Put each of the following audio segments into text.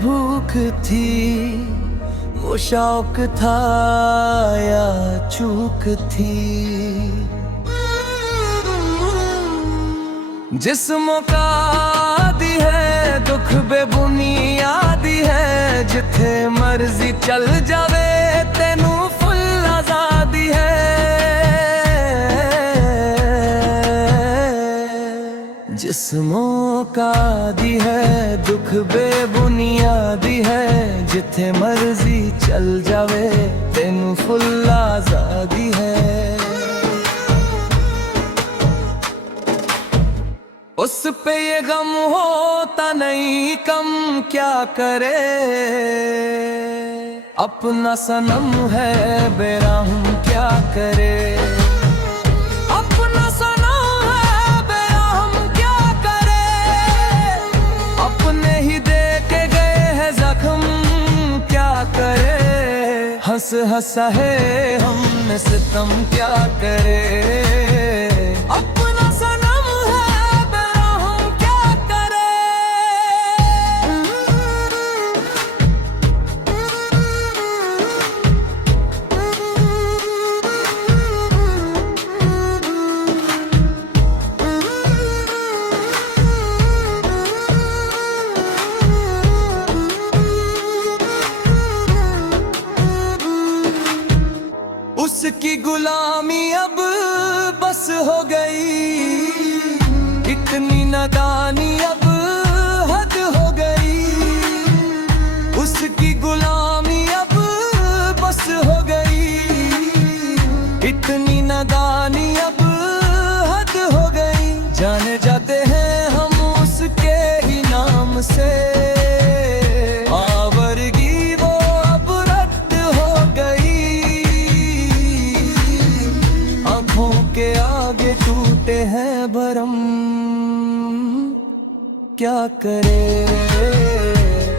भूख थी, वो शौक था या चूक थी। जिस्मों का आदि है दुख बेबुनियादी है, जिथे मर्जी चल जावे तेनू फुल आजादी है। जिस्मों का आदि है दुख बेबुनियादी है, जिथे मर्जी चल जावे तेनू फुल आजादी है। उस पे ये गम होता नहीं कम क्या करे, अपना सनम है बेरहम क्या करे। अपना सनम है बेरहम क्या करे, अपने ही दे के गए हैं जख्म क्या करे। हंस हंसा है हमने सितम क्या करे। अपना सनम उसकी गुलामी अब बस हो गई, इतनी नादानी अब हद हो गई। उसकी गुलामी अब बस हो गई, इतनी नादानी अब हद हो गई। जाने जाते हैं हम उसके ही नाम से, के आगे टूटे हैं भरम क्या करे।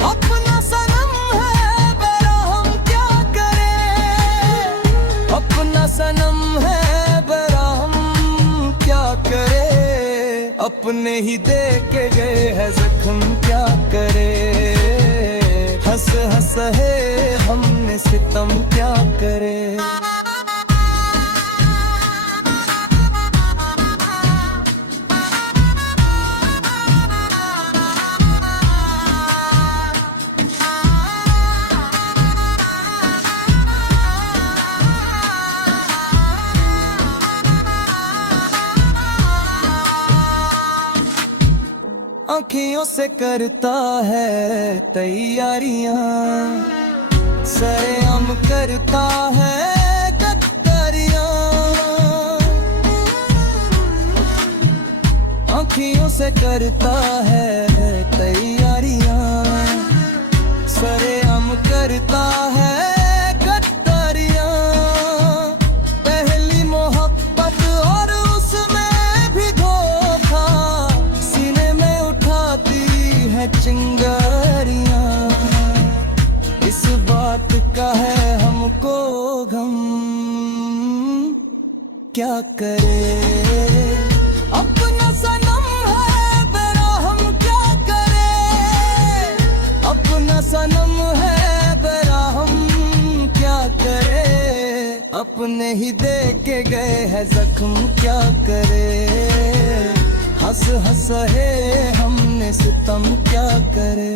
अपना सनम है बेरहम क्या करे, अपना सनम है बेरहम क्या करे। अपने ही दे के गए हैं जख्म क्या करे। हंस हंस है हमने सितम क्या करे। आँखियों से करता है तैयारियां, सरेआम करता है गद्दारियां। आँखियों से करता है तैयारियां, सरेआम करता है गद्दारियां। पहली मोहब्बत और उसमें भी धोखा, सीने में उठाती है चिंगारियां। इस बात का है हमको गम क्या करे। अपना सनम है बेरहम क्या करे, अपना सनम है बेरहम क्या करे। अपने ही दे के गए हैं जख्म क्या करे। हंस हंस है हमने सितम क्या करे।